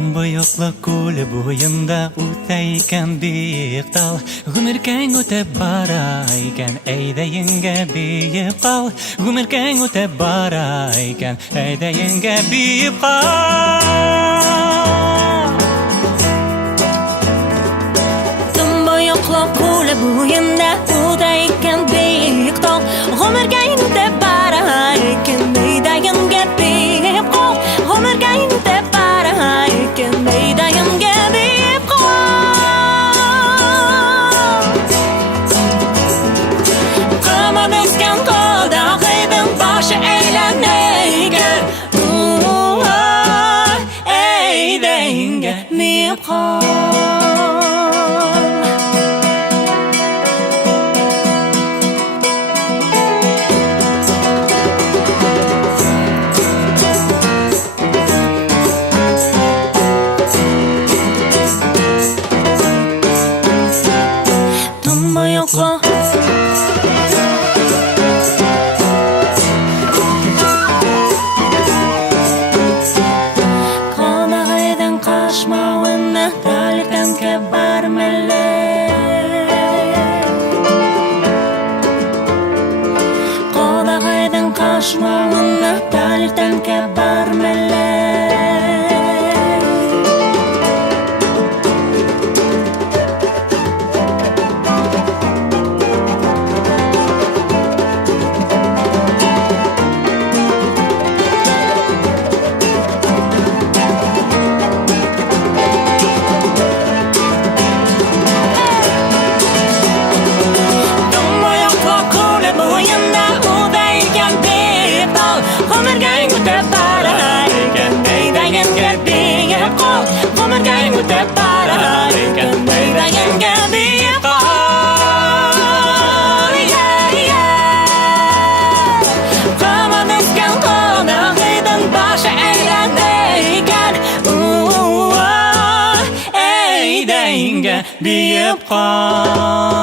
Boyokla kule boyunda utayken bir dal Gümürken öte barayken Eýde Yenгэ biyip kal Gümürken öte barayken Eýde Yenгэ biyip kal Boyokla kule boyunda utayken bir dal Gümürken öte barayken Eýde Yenгэ biyip kal Gümürken öte barayken Eýde Yenгэ biyip kal Kama besken kolda gıydın başı eğleneyken Eýde Yenгэ biyip kal biyip kal